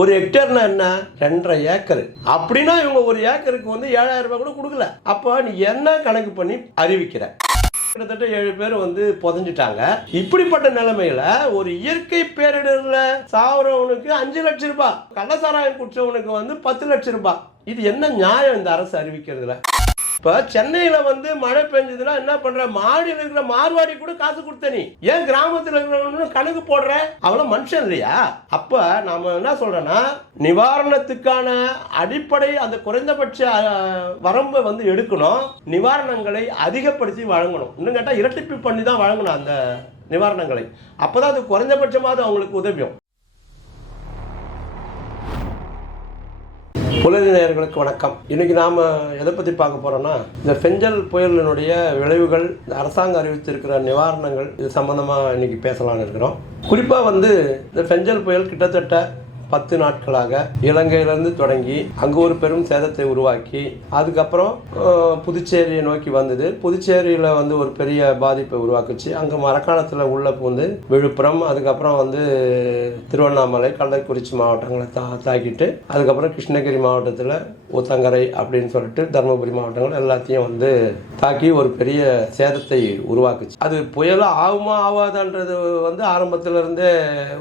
ஒரு ஹெக்டேர்னா என்ன 2.5 ஏக்கர். அப்படின்னா இவங்க ஒரு ஏக்கருக்கு வந்து 7,000 ரூபாய் கூட கொடுக்கல. அப்போ நீ என்ன கணக்கு பண்ணி அறிவிக்கிற? கிட்டத்தட்ட 7 பேர் வந்து புதைஞ்சிட்டாங்க. இப்படிப்பட்ட நிலைமையில ஒரு இயற்கை பேரிடர்ல சாவரவனுக்கு 5 லட்சம் ரூபாய், கள்ளசாராயம் குற்றவனுக்கு வந்து 10 லட்சம் ரூபாய். இது என்ன நியாயம் இந்த அரசு அறிவிக்கிறதுல? இப்ப சென்னையில வந்து மழை பெஞ்சதுன்னா என்ன பண்ற? மாடியில் இருக்கிற மார்வாடி கூட காசு கொடுத்த நீ ஏன் கிராமத்தில் இருக்கிறவங்க கணக்கு போடுற? அவள மனுஷன் இல்லையா? அப்ப நாம என்ன சொல்றோம்னா, நிவாரணத்துக்கான அடிப்படை அந்த குறைந்தபட்ச வரம்பை வந்து எடுக்கணும், நிவாரணங்களை அதிகப்படுத்தி வழங்கணும். இன்னும் கேட்டா இரட்டிப்பு பண்ணி தான் வழங்கணும் அந்த நிவாரணங்களை. அப்பதான் அது குறைந்தபட்சமாவது அவங்களுக்கு உதவியும். உலக நேயர்களுக்கு வணக்கம். இன்னைக்கு நாம எதை பற்றி பார்க்க போறோம்னா, இந்த பெஞ்சல் புயலினுடைய விளைவுகள், இந்த அரசாங்கம் அறிவித்திருக்கிற நிவாரணங்கள், இது சம்பந்தமா இன்னைக்கு பேசலாம்னு இருக்கிறோம். குறிப்பா வந்து இந்த பெஞ்சல் புயல் கிட்டத்தட்ட 10 நாட்களாக இலங்கையிலிருந்து தொடங்கி அங்கு ஒரு பெரும் சேதத்தை உருவாக்கி அதுக்கப்புறம் புதுச்சேரியை நோக்கி வந்தது. புதுச்சேரியில் வந்து ஒரு பெரிய பாதிப்பை உருவாக்குச்சு. அங்கே மரக்காணத்தில் உள்ள பூந்து விழுப்புரம், அதுக்கப்புறம் வந்து திருவண்ணாமலை, கள்ளக்குறிச்சி மாவட்டங்களை தாக்கிட்டு அதுக்கப்புறம் கிருஷ்ணகிரி மாவட்டத்தில் ஊத்தங்கரை அப்படின்னு சொல்லிட்டு தருமபுரி மாவட்டங்கள் எல்லாத்தையும் வந்து தாக்கி ஒரு பெரிய சேதத்தை உருவாக்குச்சு. அது புயலாக ஆகுமா ஆகாதான்றது வந்து ஆரம்பத்திலிருந்தே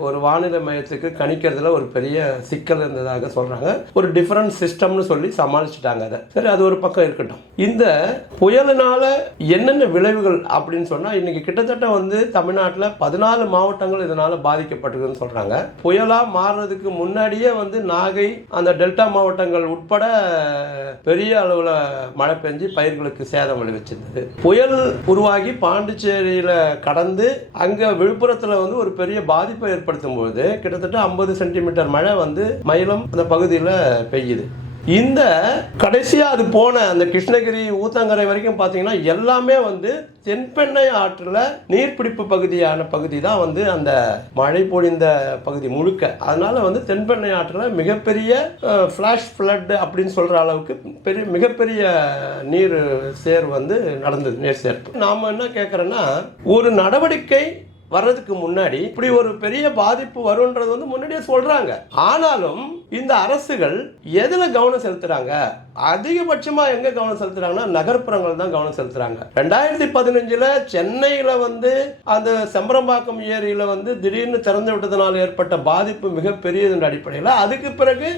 ஒரு வானிலை மையத்துக்கு கணிக்கிறதுல ஒரு பெரிய சிக்கல் இருந்ததாக சொல்றாங்க. ஒரு டிஃபரண்ட் சிஸ்டம்னு சொல்லி சமாளிச்சுட்டாங்க அதை. சரி, அது ஒரு பக்கம் இருக்கட்டும். இந்த புயலினால என்னென்ன விளைவுகள் அப்படின்னு சொன்னா, இன்னைக்கு கிட்டத்தட்ட வந்து தமிழ்நாட்டில் 14 மாவட்டங்கள் இதனால பாதிக்கப்பட்டிருக்குன்னு சொல்றாங்க. புயலா மாறுறதுக்கு முன்னாடியே வந்து நாகை, அந்த டெல்டா மாவட்டங்கள் உட்பட பெரிய அளவுல மழை பெஞ்சு பயிர்களுக்கு சேதம் விளைவிச்சிருந்தது. புயல் உருவாகி பாண்டிச்சேரியில கடந்து அங்க விழுப்புரத்துல வந்து ஒரு பெரிய பாதிப்பை ஏற்படுத்தும் போது கிட்டத்தட்ட 50 சென்டிமீட்டர் மழை வந்து மயிலம் அந்த பகுதியில் பெய்யுது. இந்த கடைசியா அது போன அந்த கிருஷ்ணகிரி ஊத்தங்கரை வரைக்கும் பார்த்தீங்கன்னா எல்லாமே வந்து தென்பெண்ணை ஆற்றில் நீர்பிடிப்பு பகுதி தான் வந்து அந்த மழை பொழிந்த பகுதி முழுக்க. அதனால வந்து தென்பெண்ணை ஆற்றில் மிகப்பெரிய ஃப்ளாஷ் ஃப்ளட் அப்படின்னு சொல்ற அளவுக்கு மிகப்பெரிய நீர் சேர் வந்து நடந்தது, நீர் சேர்ப்பு. நாம என்ன கேட்கறோம்னா, ஒரு நடவடிக்கை வர்றதுக்கு முன்னாடி இப்படி ஒரு பெரிய பாதிப்பு வரும்ன்றது வந்து முன்னாடியே சொல்றாங்க. ஆனாலும் இந்த அரசுகள் எதுல கவனம் செலுத்துறாங்க? அதிகபட்சமா எங்க கவனம் செலுத்துறாங்கன்னா நகர்ப்புறங்கள் தான் கவனம் செலுத்துறாங்க. 2015 சென்னையில வந்து அந்த செம்பரம்பாக்கம் ஏரியில வந்து திடீர்னு திறந்து விட்டதனால் ஏற்பட்ட பாதிப்பு மிகப்பெரிய அடிப்படையில் அதுக்கு பிறகு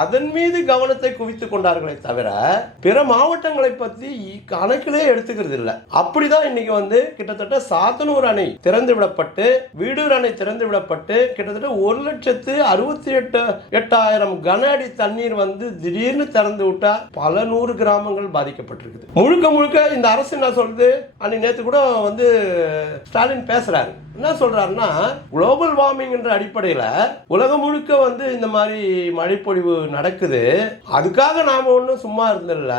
அதன் மீது கவனத்தை குவித்துக் கொண்டார்களே தவிர பிற மாவட்டங்களை பற்றி கணக்கிலே எடுத்துக்கிறது இல்லை. அப்படிதான் இன்னைக்கு வந்து கிட்டத்தட்ட சாத்தனூர் அணை திறந்து விடப்பட்டு, வீடூர் அணை திறந்து விடப்பட்டு கிட்டத்தட்ட 1,68,800 கன அடி தண்ணீர் வந்து திடீர்னு திறந்து விட்டா பல 100 கிராமங்கள் பாதிக்கப்பட்டிருக்குது. முழுக்க இந்த அரசு என்ன சொல்லுது? அன்னைக்கு நேற்று கூட வந்து ஸ்டாலின் பேசுறாரு. என்ன சொல்றாருன்னா, குளோபல் வார்மிங் என்ற அடிப்படையில் உலகம் முழுக்க வந்து இந்த மாதிரி மழைப்பொழிவு நடக்குது, அதுக்காக நாம ஒன்றும் சும்மா இருந்தில்ல,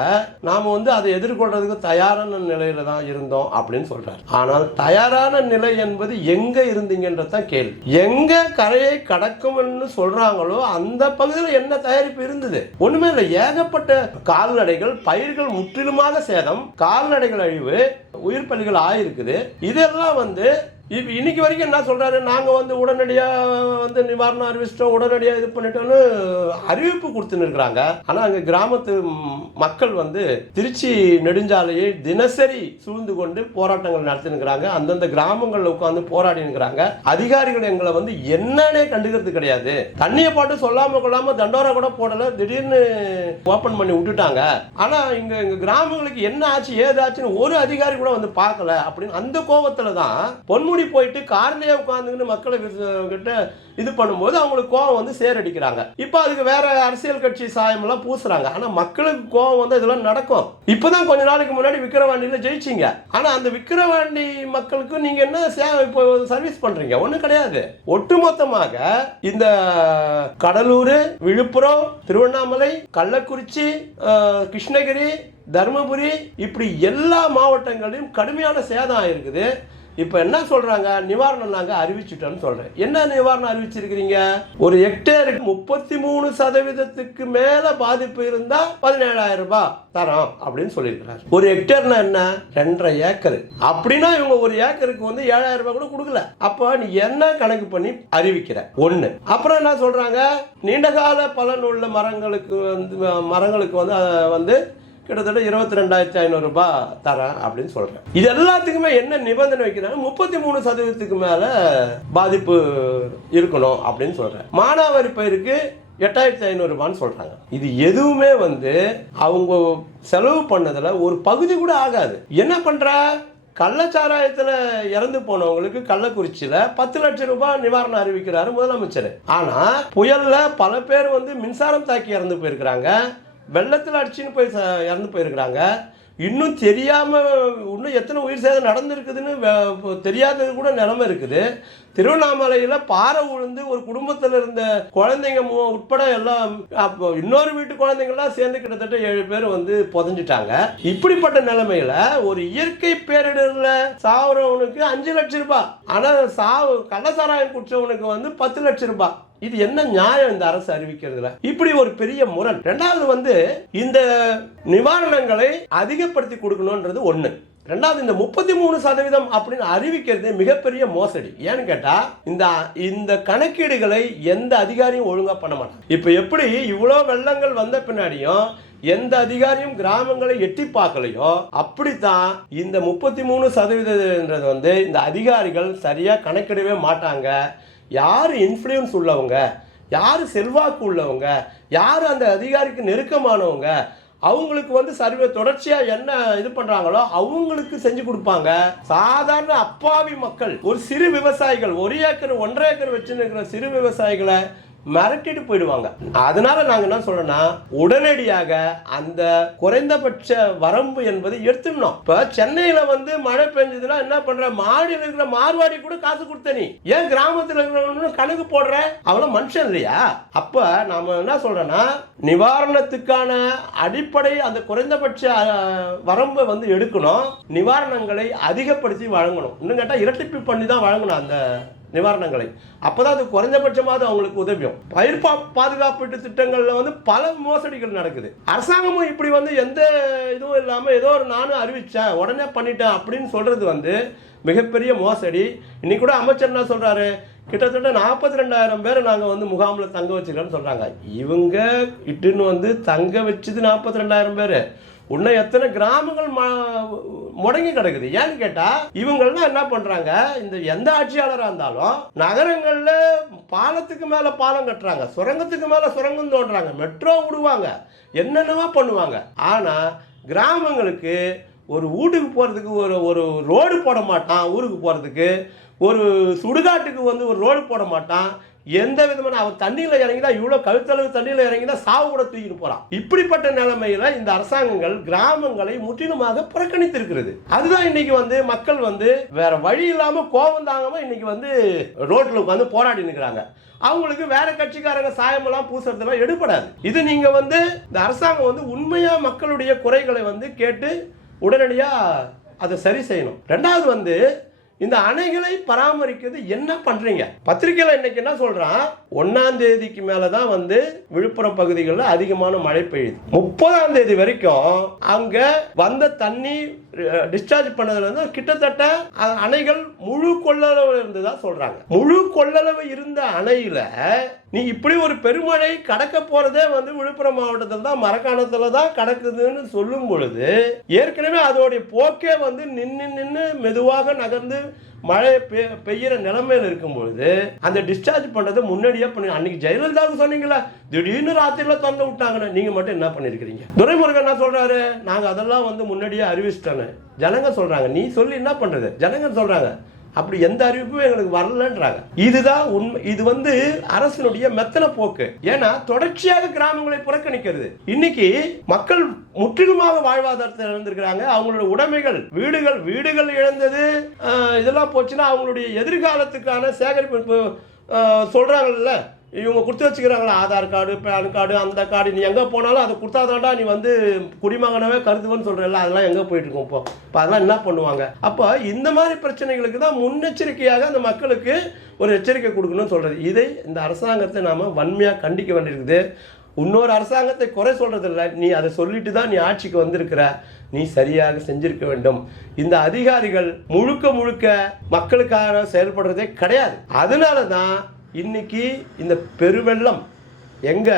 நாம வந்து அதை எதிர்கொள்றதுக்கு தயாரான நிலையில தான் இருந்தோம் அப்படின்னு சொல்றாரு. ஆனால் தயாரான நிலை என்பது எங்க இருந்தீங்கன்றதான் கேள்வி. எங்க கரையை கடக்கும்னு சொல்றாங்களோ அந்த பகுதியில் என்ன தயாரிப்பு இருந்தது? ஒண்ணுமே இல்லை. ஏகப்பட்ட கால்நடைகள், பயிர்கள் முற்றிலுமாக சேதம், கால்நடைகள் அழிவு, உயிர் பலிகள் ஆயிருக்குது. இதெல்லாம் வந்து இன்னைக்கு வரைக்கும் என்ன சொல்றாரு? நாங்க வந்து உடனடியா வந்து நிவாரணம் அறிவிச்சிட்டோம், உடனடியா இது பண்ணிட்டோம்னு அறிவிப்பு கொடுத்துன்னு இருக்கிறாங்க. ஆனா அங்க கிராமத்து மக்கள் வந்து திருச்சி நெடுஞ்சாலையை தினசரி சூழ்ந்து கொண்டு போராட்டங்கள் நடத்தினுக்கிறாங்க. அந்தந்த கிராமங்கள்ல உட்கார்ந்து போராடி இருக்கிறாங்க. அதிகாரிகள் எங்களை வந்து என்னன்னே கண்டுக்கிறது கிடையாது. தண்ணியை பாட்டு சொல்லாம கொள்ளாம தண்டோரா கூட போடல, திடீர்னு ஓபன் பண்ணி விட்டுட்டாங்க. ஆனா எங்க கிராமங்களுக்கு என்ன ஆச்சு ஏதாச்சுன்னு ஒரு அதிகாரி கூட வந்து பார்க்கல அப்படின்னு அந்த கோபத்துல தான் பொன்முடி போயிட்டு கார்லயே உட்கார்ந்து மக்களை கிட்ட இது பண்ணும்போது அவங்களுக்கு கோவம் வந்து சேரடிக்கிறாங்க. இப்ப அதுக்கு வேற அரசியல் கட்சி சாயம் எல்லாம் பூசுறாங்க. ஆனா மக்களுக்கு கோவம் வந்து இதெல்லாம் நடக்கும். இப்பதான் கொஞ்ச நாளைக்கு முன்னாடி விக்கிரவாண்டியில ஜெயிச்சிங்க. ஆனா அந்த விக்கிரவாண்டி மக்களுக்கு நீங்க என்ன இப்போ சர்வீஸ் பண்றீங்க? ஒண்ணும் கிடையாது. ஒட்டுமொத்தமாக இந்த கடலூர், விழுப்புரம், திருவண்ணாமலை, கள்ளக்குறிச்சி, கிருஷ்ணகிரி, தருமபுரி, இப்படி எல்லா மாவட்டங்களிலும் கடுமையான சேதம் ஆயிருக்குது. இப்ப என்ன சொல்றாங்க, நிவாரணம் நாங்க அறிவிச்சுட்டோம்னு சொல்றேன். என்ன நிவாரணம் அறிவிச்சிருக்கிறீங்க? ஒரு ஹெக்டேருக்கு 33% மேல பாதிப்பு இருந்தா 17,000 ரூபாய் தரோம் அப்படின்னு சொல்லியிருக்கிறார். ஒரு ஹெக்டேர்னா என்ன, 2.5 ஏக்கர். அப்படின்னா இவங்க ஒரு ஏக்கருக்கு வந்து 7,000 ரூபாய் கூட கொடுக்கல. அப்ப நீ என்ன கணக்கு பண்ணி அறிவிக்கிற? ஒண்ணு. அப்புறம் என்ன சொல்றாங்க, நீண்டகால பலன் உள்ள மரங்களுக்கு வந்து கிட்டத்தட்ட 22,500 ரூபாய் தரேன் அப்படின்னு சொல்றேன். இது எல்லாத்துக்குமே என்ன நிபந்தனை வைக்கிறாங்க, 33% மேல பாதிப்பு இருக்கணும் அப்படின்னு சொல்றேன். மானாவாரி பயிருக்கு 8,500 ரூபான்னு சொல்றாங்க. இது எதுவுமே வந்து அவங்க செலவு பண்ணதுல ஒரு பகுதி கூட ஆகாது. என்ன பண்ற, கள்ளச்சாராயத்துல இறந்து போனவங்களுக்கு கள்ளக்குறிச்சியில 10 லட்சம் ரூபாய் நிவாரணம் அறிவிக்கிறாரு முதலமைச்சர். ஆனா புயல்ல பல பேர் வந்து மின்சாரம் தாக்கி இறந்து போயிருக்கிறாங்க, வெள்ளத்தில் அடிச்சுன்னு போய் இறந்து போயிருக்கிறாங்க. இன்னும் தெரியாம இன்னும் எத்தனை உயிர் சேதம் நடந்திருக்குதுன்னு தெரியாதது கூட நிலைமை இருக்குது. திருவண்ணாமலையில பாறை விழுந்து ஒரு குடும்பத்தில் இருந்த குழந்தைங்க உட்பட எல்லாம் இன்னொரு வீட்டு குழந்தைங்கள்லாம் சேர்ந்து கிட்டத்தட்ட 7 பேர் வந்து புதைஞ்சிட்டாங்க. இப்படிப்பட்ட நிலைமையில ஒரு இயற்கை பேரிடர்ல சாவுறவனுக்கு 5 லட்சம் ரூபாய், ஆனா கள்ளச்சாராயம் குற்றவனுக்கு வந்து 10 லட்சம் ரூபாய். இது என்ன நியாயம் இந்த அரசு அறிவிக்கிறதுல? இப்படி ஒரு பெரிய முரண். ரெண்டாவது வந்து இந்த நிவாரணங்களை அதிகப்படுத்தி கொடுக்கணும்ன்றது ஒண்ணு. ரெண்டாவது, இந்த 33% அப்படின்னு அறிவிக்கிறது மிகப்பெரிய மோசடி. ஏன்னு கேட்டா இந்த கணக்கீடுகளை எந்த அதிகாரியும் ஒழுங்கா பண்ண மாட்டாங்க. இப்ப எப்படி இவ்வளவு வெள்ளங்கள் வந்த பின்னாடியும் எந்த அதிகாரியும் கிராமங்களை எட்டி பார்க்கலையோ, அப்படித்தான் இந்த 33% வந்து இந்த அதிகாரிகள் சரியா கணக்கிடவே மாட்டாங்க. யார் இன்ஃப்ளூயன்ஸ் உள்ளவங்க, யார் செல்வாக்கு உள்ளவங்க, யார் அந்த அதிகாரிக்கு நெருக்கமானவங்க, அவங்களுக்கு வந்து சர்வே தொடர்ச்சியா என்ன இது பண்றாங்களோ அவங்களுக்கு செஞ்சு கொடுப்பாங்க. சாதாரண அப்பாவி மக்கள், ஒரு சிறு விவசாயிகள், 1 ஏக்கர் 1.5 ஏக்கர் வச்சுருக்கிற சிறு விவசாயிகளை மிரட்டிட்டு போயிடுவாங்க. அதனால நாங்க என்ன சொல்றோம்னா, உடனடியாக அந்த குறைந்தபட்ச வரம்பு என்பதை எடுத்துடணும். இப்ப சென்னையில வந்து மழை பெஞ்சதுன்னா என்ன பண்ற, மாடியில் இருக்கிற மார்வாடி கூட காசு கொடுத்த, நீ ஏன் கிராமத்தில் இருக்கிறவங்க கணக்கு போடுற? அவள மனுஷன் இல்லையா? அப்ப நாம என்ன சொல்றோம்னா, நிவாரணத்துக்கான அடிப்படை அந்த குறைந்தபட்ச வரம்பை வந்து எடுக்கணும், நிவாரணங்களை அதிகப்படுத்தி வழங்கணும். இன்னும் கேட்டா இரட்டிப்பு பண்ணி தான் வழங்கணும் அந்த நிவாரணங்களை. அப்பதான் அது குறைந்தபட்சமாவது அவங்களுக்கு உதவியும். பயிர் பாதுகாப்பு திட்டங்கள்ல வந்து பல மோசடிகள் நடக்குது. அரசாங்கமும் இப்படி வந்து எந்த இதுவும் இல்லாம ஏதோ ஒரு நானும் அறிவிச்சேன் உடனே பண்ணிட்டேன் அப்படின்னு சொல்றது வந்து மிகப்பெரிய மோசடி. இன்னைக்கு கூட அமைச்சர் என்ன சொல்றாரு, கிட்டத்தட்ட 42,000 பேர் நாங்க வந்து முகாம்ல தங்க வச்சுக்கிறோம்னு சொல்றாங்க. இவங்க இட்டுன்னு வந்து தங்க வச்சது 42,000 பேரு. இன்னும் எத்தனை கிராமங்கள் முடங்கி கிடக்குது. ஏன்னு கேட்டா இவங்கெல்லாம் என்ன பண்றாங்க, இந்த எந்த ஆட்சியாளராக இருந்தாலும் நகரங்கள்ல பாலத்துக்கு மேல பாலம் கட்டுறாங்க, சுரங்கத்துக்கு மேல சுரங்கம் தோன்றாங்க, மெட்ரோ விடுவாங்க, என்னென்னவா பண்ணுவாங்க. ஆனா கிராமங்களுக்கு ஒரு வீட்டுக்கு போறதுக்கு ஒரு ரோடு போட மாட்டான், ஊருக்கு போறதுக்கு ஒரு சுடுகாட்டுக்கு வந்து ஒரு ரோடு போட மாட்டான். எந்த விதமான அவன் தண்ணியில இறங்கிதான், இவ்வளவு கழுத்தளவு தண்ணியில இறங்கிதான் சாவு கூட தூக்கிட்டு போறான். இப்படிப்பட்ட நிலைமையில இந்த அரசாங்கங்கள் கிராமங்களை முற்றிலுமாக புறக்கணித்திருக்கிறது. அதுதான் இன்னைக்கு வந்து மக்கள் வந்து வேற வழி இல்லாம கோபம் தாங்காம இன்னைக்கு வந்து ரோட்ல உட்காந்து போராடி நிற்கிறாங்க. அவங்களுக்கு வேற கட்சிக்காரங்க சாயமெல்லாம் பூசுறதுலாம் எடுபடாது. இது நீங்க வந்து இந்த அரசாங்கம் வந்து உண்மையா மக்களுடைய குறைகளை வந்து கேட்டு உடனடியா அதை சரி செய்யணும். ரெண்டாவது வந்து இந்த அணைகளை பராமரிக்கிறது என்ன பண்றீங்க? பத்திரிகையில இன்னைக்கு என்ன சொல்றான், 1ஆம் தேதிக்கு மேலதான் வந்து விழுப்புரம் பகுதிகளில் அதிகமான மழை பெய்யுது. 30ஆம் தேதி வரைக்கும் அங்க வந்த தண்ணி டிஸ்சார்ஜ் பண்ணதுல இருந்து கிட்டத்தட்ட அணைகள் முழு கொள்ளளவு இருந்ததா சொல்றாங்க. முழு கொள்ளளவு இருந்த அணையில நீ இப்படி ஒரு பெருமழை கடக்க போறதே வந்து விழுப்புரம் மாவட்டத்தில் தான், மரக்காணத்துல தான் கடக்குதுன்னு சொல்லும் பொழுது ஏற்கனவே அதோடைய போக்கே வந்து நின்று மெதுவாக நகர்ந்து மழை பெய்யற நிலைமையில இருக்கும் பொழுது அந்த டிஸ்சார்ஜ் பண்றதை முன்னாடியே பண்ணி, அன்னைக்கு ஜெயலலிதாவுக்கு சொன்னீங்களா திடீர்னு ராத்திரில திறந்து விட்டாங்கன்னு, நீங்க மட்டும் என்ன பண்ணிருக்கீங்க? துரைமுருகன் என்ன சொல்றாரு, நாங்க அதெல்லாம் வந்து முன்னாடியே அறிவிச்சிட்டோன்னு ஜனங்க சொல்றாங்க. நீ சொல்லி என்ன பண்றது? ஜனங்க சொல்றாங்க அப்படி எந்த அறிவிப்பும் எங்களுக்கு வரலன்றாங்க. இதுதான் உண்மை. இது வந்து அரசினுடைய மெத்தன போக்கு. ஏன்னா தொடர்ச்சியாக கிராமங்களை புறக்கணிக்கிறது. இன்னைக்கு மக்கள் முற்றிலுமாக வாழ்வாதாரத்தை இழந்திருக்கிறாங்க. அவங்களோட உடைமைகள், வீடுகள் இழந்தது இதெல்லாம் போச்சுன்னா அவங்களுடைய எதிர்காலத்துக்கான சேகரிப்பு சொல்றாங்கல்ல, இவங்க கொடுத்து வச்சுக்கிறாங்களா ஆதார் கார்டு, பேன் கார்டு, அந்த கார்டு, நீ எங்கே போனாலும் அதை கொடுத்தாதான்டா நீ வந்து குடிமகனவே கருதுவன்னு சொல்கிறல்ல, அதெல்லாம் எங்கே போயிட்டு இருக்கோம் இப்போ அதெல்லாம் என்ன பண்ணுவாங்க? அப்போ இந்த மாதிரி பிரச்சனைகளுக்கு தான் முன்னெச்சரிக்கையாக அந்த மக்களுக்கு ஒரு எச்சரிக்கை கொடுக்கணும்னு சொல்கிறது. இதை இந்த அரசாங்கத்தை நாம் வன்மையாக கண்டிக்க வேண்டியிருக்குது. இன்னொரு அரசாங்கத்தை குறை சொல்கிறதில்ல, நீ அதை சொல்லிட்டு தான் நீ ஆட்சிக்கு வந்திருக்கிற, நீ சரியாக செஞ்சிருக்க வேண்டும். இந்த அதிகாரிகள் முழுக்க மக்களுக்காக செயல்படுறதே கிடையாது. அதனால தான் இன்னைக்கு இந்த பெருவெள்ளம் எங்க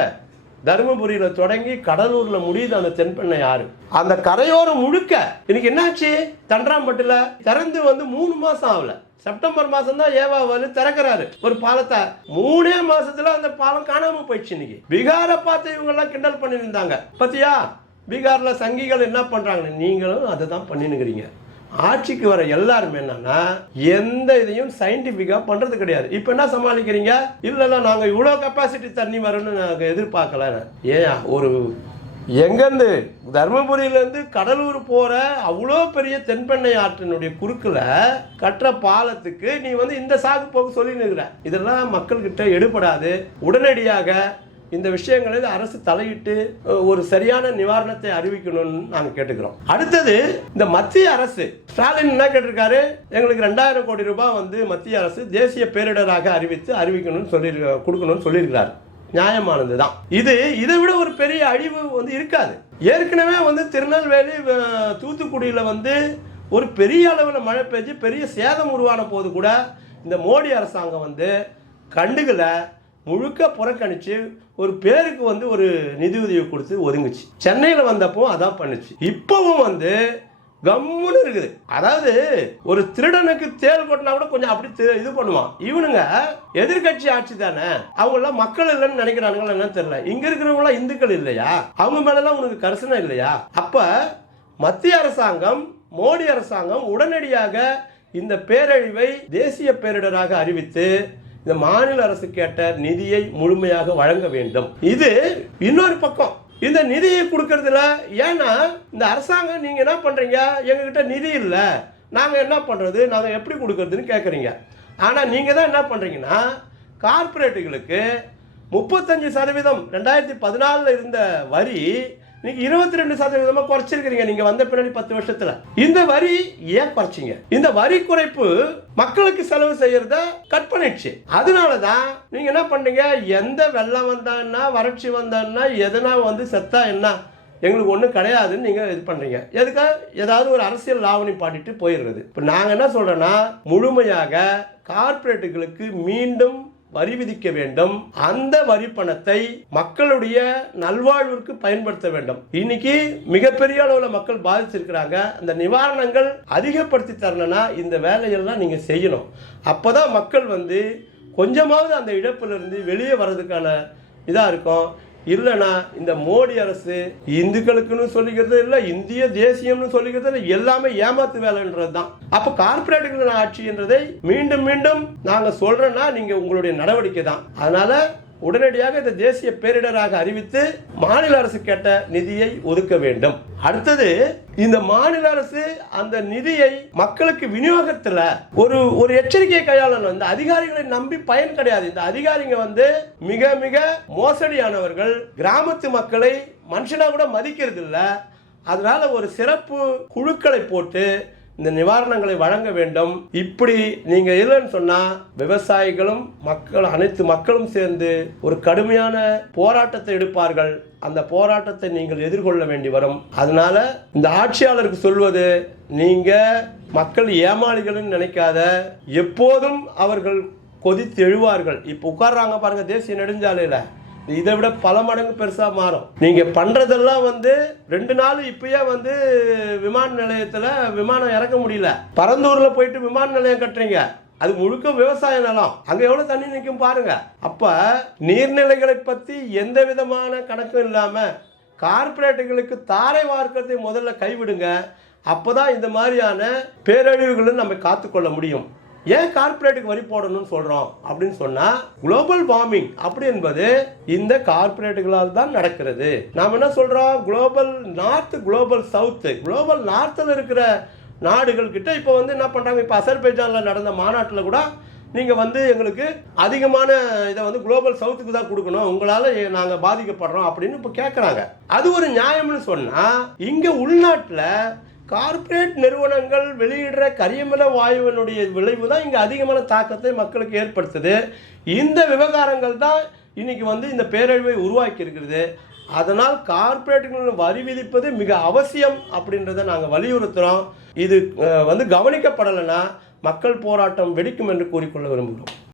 தருமபுரியில் தொடங்கி கடலூரில் முடியுது அந்த தென்பெண்ணை ஆறு. அந்த கரையோரம் முழுக்க இன்னைக்கு என்னாச்சு, தண்டராம்பட்டில் திறந்து வந்து 3 மாசம் ஆகல. செப்டம்பர் மாசம் தான் ஏவா வந்து திறக்கிறாரு ஒரு பாலத்தை. 3 மாசத்துல அந்த பாலம் காணாம போயிடுச்சு. இன்னைக்கு பீகாரை பார்த்து இவங்க எல்லாம் கிண்டல் பண்ணி இருந்தாங்க. பத்தியா பீகார்ல சங்கிகள் என்ன பண்றாங்க, நீங்களும் அதை தான் பண்ணினுக்கிறீங்க. ஆட்சிக்கு வர எல்லாருமே என்னன்னா எந்த இதையும் சயின்டிபிக்கா பண்றது கிடையாது. இப்ப என்ன சமாளிக்கிறீங்க, இல்ல நாங்க இவ்வளவு கெப்பாசிட்டி தண்ணி வரும்னு நாங்க எதிர்பார்க்கல. ஏன் ஒரு எங்கேருந்து தருமபுரியிலேருந்து கடலூர் போகிற அவ்வளோ பெரிய தென்பெண்ணை ஆற்றினுடைய குறுக்கில் கட்டுற பாலத்துக்கு நீ வந்து இந்த சாக்கு போக்கு சொல்லினுக்கிற, இதெல்லாம் மக்கள்கிட்ட எடுபடாது. உடனடியாக இந்த விஷயங்களில் அரசு தலையிட்டு ஒரு சரியான நிவாரணத்தை அறிவிக்கணும்னு நாங்கள் கேட்டுக்கிறோம். அடுத்தது இந்த மத்திய அரசு, ஸ்டாலின் என்ன கேட்டிருக்காரு, எங்களுக்கு 2000 கோடி ரூபாய் வந்து மத்திய அரசு தேசிய பேரிடராக அறிவிக்கணும்னு கொடுக்கணும்னு சொல்லியிருக்கிறார். நியாயமானது தான். இதை விட ஒரு பெரிய அழிவு வந்து இருக்காது. ஏற்கனவே வந்து திருநெல்வேலி, தூத்துக்குடியில் வந்து ஒரு பெரிய அளவில் மழை பெஞ்சு பெரிய சேதம் உருவான போது கூட இந்த மோடி அரசாங்கம் வந்து கண்டுகளை முழுக்க புறக்கணிச்சு ஒரு பேருக்கு வந்து ஒரு நிதியுதவி கொடுத்து ஒதுங்குச்சு. சென்னையில் வந்தப்போ அதான் பண்ணுச்சு. இப்பவும் வந்து கம்முன்னு இருக்குது. அதாவது ஒரு திருடனுக்கு தேல் கொட்டினா கூட கொஞ்சம் அப்படி இது பண்ணுவான். இவனுங்க எதிர்கட்சி ஆட்சி தானே, அவங்க எல்லாம் மக்கள் இல்லைன்னு நினைக்கிறானுங்களா என்னன்னு தெரியல. இங்க இருக்கிறவங்க இந்துக்கள் இல்லையா, அவங்க மேலாம் உனக்கு கரிசனை இல்லையா? அப்ப மத்திய அரசாங்கம், மோடி அரசாங்கம் உடனடியாக இந்த பேரழிவை தேசிய பேரிடராக அறிவித்து இந்த மாநில அரசு கேட்ட நிதியை முழுமையாக வழங்க வேண்டும். இது இன்னொரு பக்கம். இந்த நிதியை கொடுக்கறதுல ஏன்னா இந்த அரசாங்கம் நீங்க என்ன பண்றீங்க, எங்ககிட்ட நிதி இல்லை, நாங்க என்ன பண்றது, நாங்க எப்படி கொடுக்கறதுன்னு கேட்குறீங்க. ஆனா நீங்க தான் என்ன பண்றீங்கன்னா கார்பரேட்டுகளுக்கு 35% 2014 இருந்த வரி நீங்க 22% குறைச்சிருக்கீங்க. நீங்க வந்த பின்னாடி 10 வருஷத்துல இந்த வரி ஏன் குறைச்சிங்க? இந்த வரி குறைப்பு மக்களுக்கு செலவு செய்யறத கட் பண்ணிடுச்சு. அதனாலதான் நீங்க என்ன பண்றீங்க, எந்த வெள்ளம் வந்தான்னா வறட்சி வந்தான்னா எதனா வந்து செத்தா என்ன, எங்களுக்கு ஒன்றும் கிடையாதுன்னு நீங்க இது பண்றீங்க. எதுக்கா ஏதாவது ஒரு அரசியல் லாவணி பாடிட்டு போயிடுறது. இப்ப நாங்க என்ன சொல்றோம்னா முழுமையாக கார்பரேட்டுகளுக்கு மீண்டும் வரி விதிக்க வேண்டும். அந்த வரி பணத்தை மக்களுடைய நல்வாழ்விற்கு பயன்படுத்த வேண்டும். இன்னைக்கு மிகப்பெரிய அளவில் மக்கள் பாதிச்சிருக்கிறாங்க. அந்த நிவாரணங்கள் அதிகப்படுத்தி தரணும்னா இந்த வேலையெல்லாம் நீங்க செய்யணும். அப்பதான் மக்கள் வந்து கொஞ்சமாவது அந்த இழப்பிலிருந்து வெளியே வர்றதுக்கான இதா இருக்கும். இல்லைனா இந்த மோடி அரசு இந்துக்களுக்குன்னு சொல்லிக்கிறது இல்லை, இந்திய தேசியம்னு சொல்லிக்கிறது இல்லை, எல்லாமே ஏமாத்து வேலைன்றது தான். அப்ப கார்பரேட்டுகளின் ஆட்சின்றதை மீண்டும் மீண்டும் நாங்க சொல்றோம்னா நீங்க உங்களுடைய நடவடிக்கை தான். அதனால உடனடியாக இந்த தேசிய பேரிடராக அறிவித்து மாநில அரசு கேட்ட நிதியை ஒதுக்க வேண்டும். அடுத்தது இந்த மாநில அரசு அந்த நிதியை மக்களுக்கு விநியோகத்தில் ஒரு எச்சரிக்கையை கையாளணும். இந்த அதிகாரிகளை நம்பி பயன் கிடையாது. இந்த அதிகாரிங்க வந்து மிக மிக மோசடியானவர்கள். கிராமத்து மக்களை மனுஷனா கூட மதிக்கிறது இல்லை. அதனால ஒரு சிறப்பு குழுக்களை போட்டு இந்த நிவாரணங்களை வழங்க வேண்டும். இப்படி நீங்க இல்லைன்னு சொன்னா விவசாயிகளும் மக்கள் அனைத்து மக்களும் சேர்ந்து ஒரு கடுமையான போராட்டத்தை எடுப்பார்கள். அந்த போராட்டத்தை நீங்கள் எதிர்கொள்ள வேண்டி வரும். அதனால இந்த ஆட்சியாளருக்கு சொல்வது, நீங்க மக்கள் ஏமாளிகள்னு நினைக்காத, எப்போதும் அவர்கள் கொதித்து எழுவார்கள். இப்ப உட்கார்றாங்க பாருங்க தேசிய நெடுஞ்சாலையில, இதை விட பல மடங்கு பெருசா மாறும். நீங்க பண்றதெல்லாம் வந்து 2 நாள் இப்பயே வந்து விமான நிலையத்துல விமானம் இறக்க முடியல. பரந்தூர்ல போயிட்டு விமான நிலையம் கட்டுறீங்க, அது முழுக்க விவசாய நிலம், அங்க எவ்வளவு தண்ணி நிற்கும் பாருங்க. அப்ப நீர்நிலைகளை பத்தி எந்த விதமான கணக்கும் இல்லாம கார்பரேட்டுகளுக்கு தாரை வார்க்கத்தை முதல்ல கைவிடுங்க. அப்பதான் இந்த மாதிரியான பேரழிவுகளை நம்ம காத்துக்கொள்ள முடியும். ஏன் கார்பரேட்டுக்கு வரி போடணும்னு சொல்றோம் அப்படின்னு சொன்னா, குளோபல் வார்மிங் அப்படி என்பது இந்த கார்பரேட்டுகளால் தான் நடக்கிறது. நாம என்ன சொல்றோம், global north, global south. Global நார்த்தில் இருக்கிற நாடுகள் கிட்ட இப்போ வந்து என்ன பண்றாங்க, இப்போ அசர்பைஜான்ல நடந்த மாநாட்டில் கூட நீங்கள் வந்து எங்களுக்கு அதிகமான இதை வந்து குளோபல் சவுத்துக்கு தான் கொடுக்கணும், உங்களால் நாங்கள் பாதிக்கப்படுறோம் அப்படின்னு இப்போ கேட்குறாங்க. அது ஒரு நியாயம்னு சொன்னால் இங்கே உள்நாட்டில் கார்ப்பரேட் நிறுவனங்கள் வெளியிடுற கரியமில வாயுவினுடைய விளைவு தான் இங்கே அதிகமான தாக்கத்தை மக்களுக்கு ஏற்படுத்துது. இந்த விவகாரங்கள் தான் இன்னைக்கு வந்து இந்த பேரழிவை உருவாக்கி இருக்கிறது. அதனால் கார்ப்பரேட்டுகளுக்கு வரி விதிப்பது மிக அவசியம் அப்படின்றத நாங்கள் வலியுறுத்துகிறோம். இது வந்து கவனிக்கப்படலைன்னா மக்கள் போராட்டம் வெடிக்கும் என்று கூறிக்கொள்ள விரும்புகிறோம்.